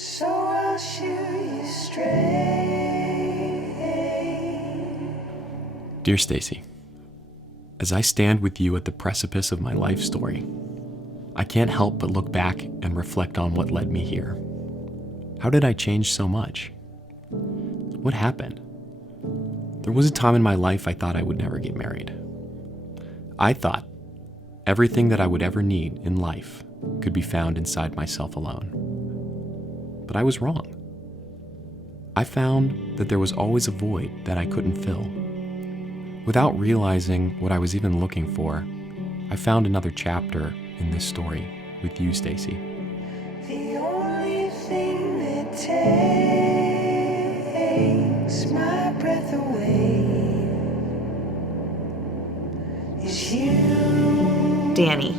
So I'll shoot you straight. Dear Stacy, as I stand with you at the precipice of my life story, I can't help but look back and reflect on what led me here. How did I change so much? What happened? There was a time in my life I thought I would never get married. I thought everything that I would ever need in life could be found inside myself alone. But I was wrong. I found that there was always a void that I couldn't fill. Without realizing what I was even looking for, I found another chapter in this story with you, Stacy. The only thing that takes my breath away is you. Danny,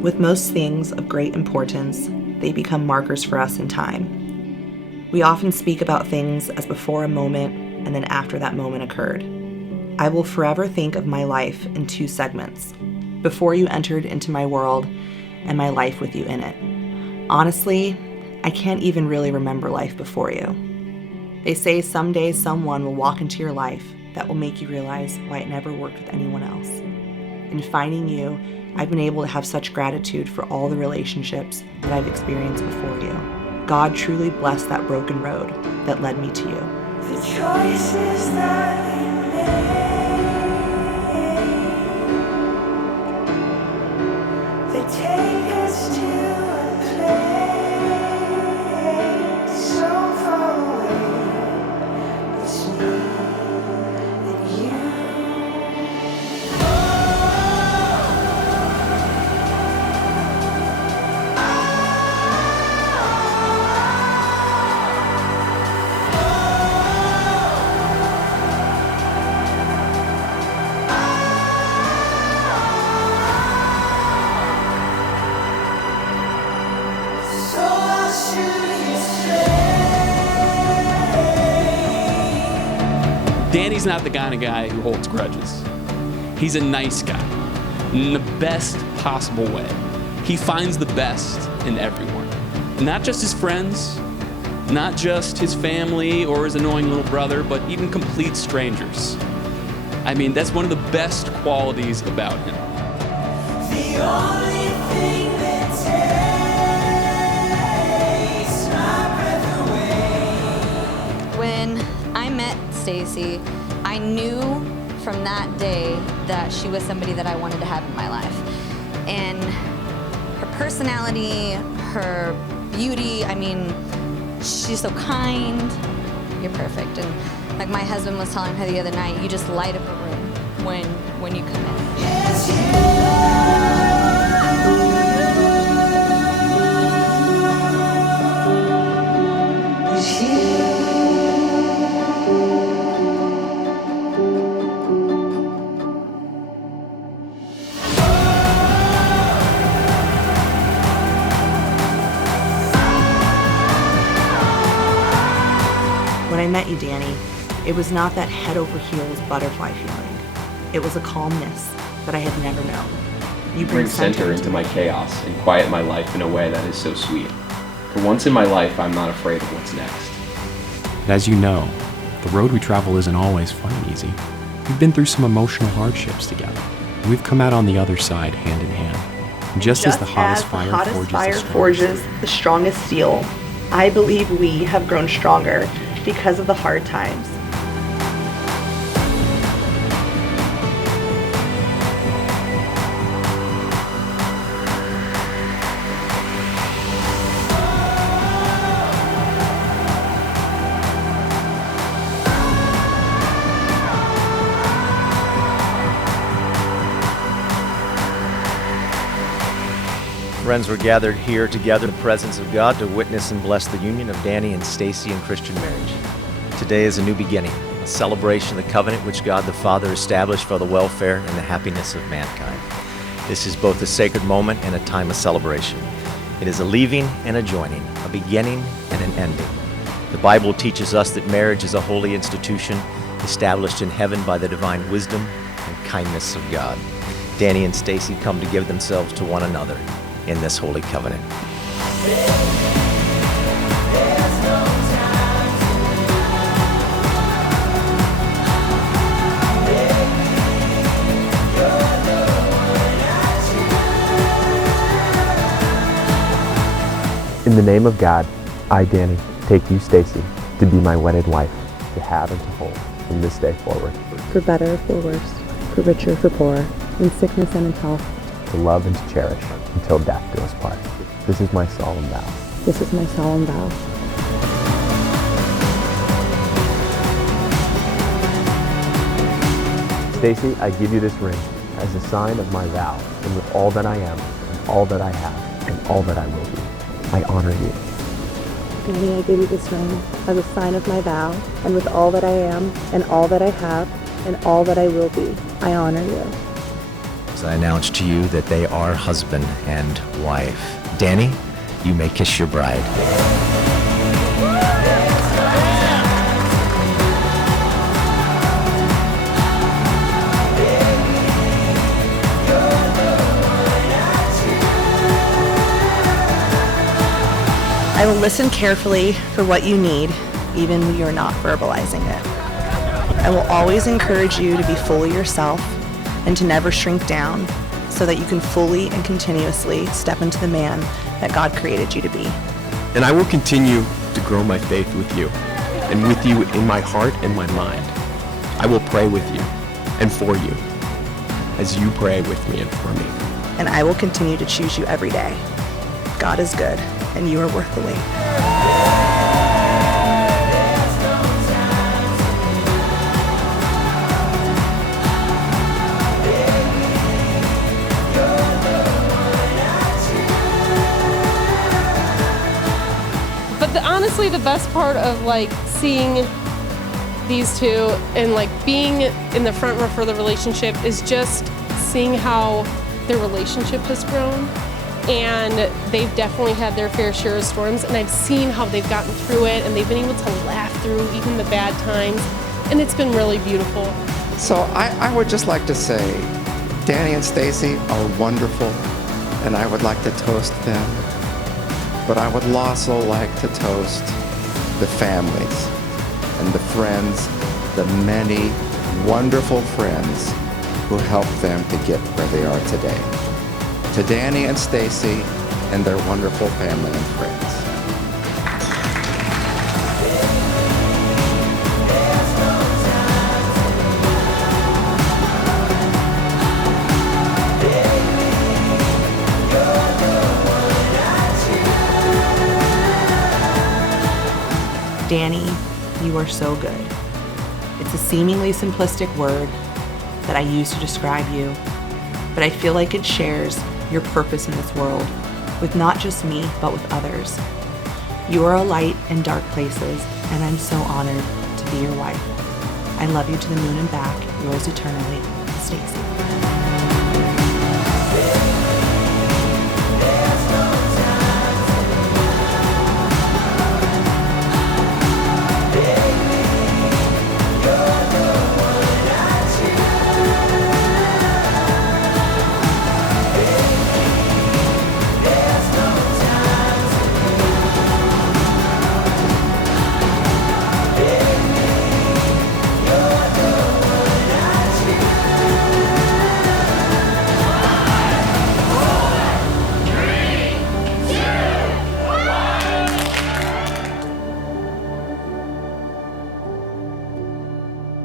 with most things of great importance, they become markers for us in time. We often speak about things as before a moment and then after that moment occurred. I will forever think of my life in two segments: before you entered into my world and my life with you in it. Honestly, I can't even really remember life before you. They say someday someone will walk into your life that will make you realize why it never worked with anyone else. In finding you, I've been able to have such gratitude for all the relationships that I've experienced before you. God truly blessed that broken road that led me to you. The choices that we make, they take us to a place so far away. It's me and you. So I'll shoot you straight. Danny's not the kind of guy who holds grudges. He's a nice guy, in the best possible way. He finds the best in everyone. Not just his friends, not just his family or his annoying little brother, but even complete strangers. I mean, that's one of the best qualities about him. The only thing that takes my breath away. When I met Stacy, I knew from that day that she was somebody that I wanted to have in my life. And her personality, her beauty, I mean, she's so kind. You're perfect. And like my husband was telling her the other night, you just light up a room when you come in. Yes, When I met you, Danny, it was not that head over heels butterfly feeling. It was a calmness that I had never known. You Bring center into my chaos and quiet my life in a way that is so sweet. For once in my life, I'm not afraid of what's next. And as you know, the road we travel isn't always fun and easy. We've been through some emotional hardships together, and we've come out on the other side hand in hand. And just as the hottest fire forges the strongest steel, I believe we have grown stronger because of the hard times. Friends were gathered here together in the presence of God to witness and bless the union of Danny and Stacy in Christian marriage. Today is a new beginning, a celebration of the covenant which God the Father established for the welfare and the happiness of mankind. This is both a sacred moment and a time of celebration. It is a leaving and a joining, a beginning and an ending. The Bible teaches us that marriage is a holy institution established in heaven by the divine wisdom and kindness of God. Danny and Stacy come to give themselves to one another in this holy covenant. yeah. In the name of God, I, Danny, take you, Stacy, to be my wedded wife, to have and to hold from this day forward. For better or for worse, for richer or for poorer, in sickness and in health. To love and to cherish until death do us part. This is my solemn vow. This is my solemn vow. Stacy, I give you this ring as a sign of my vow, and with all that I am, and all that I have, and all that I will be, I honor you. Danny, I give you this ring as a sign of my vow, and with all that I am, and all that I have, and all that I will be, I honor you. As I announce to you that they are husband and wife. Danny, you may kiss your bride. I will listen carefully for what you need, even when you're not verbalizing it. I will always encourage you to be fully yourself and to never shrink down so that you can fully and continuously step into the man that God created you to be. And I will continue to grow my faith with you, and with you in my heart and my mind. I will pray with you and for you, as you pray with me and for me. And I will continue to choose you every day. God is good, and you are worth the wait. Honestly, the best part of like seeing these two and like being in the front row for the relationship is just seeing how their relationship has grown, and they've definitely had their fair share of storms, and I've seen how they've gotten through it, and they've been able to laugh through even the bad times, and it's been really beautiful. So I would just like to say Danny and Stacy are wonderful, and I would like to toast them. But I would also like to toast the families and the friends, the many wonderful friends who helped them to get where they are today. To Danny and Stacy and their wonderful family and friends. Danny, you are so good. It's a seemingly simplistic word that I use to describe you, but I feel like it shares your purpose in this world with not just me, but with others. You are a light in dark places, and I'm so honored to be your wife. I love you to the moon and back. Yours eternally, Stacy.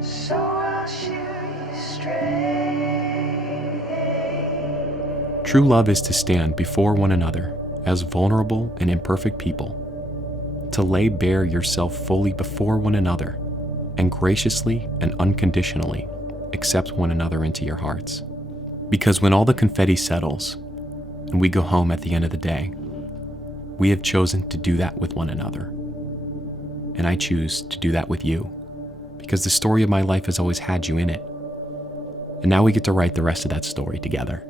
So I'll shoot you straight. True love is to stand before one another as vulnerable and imperfect people, to lay bare yourself fully before one another, and graciously and unconditionally accept one another into your hearts. Because when all the confetti settles and we go home at the end of the day, we have chosen to do that with one another. And I choose to do that with you, because the story of my life has always had you in it. And now we get to write the rest of that story together.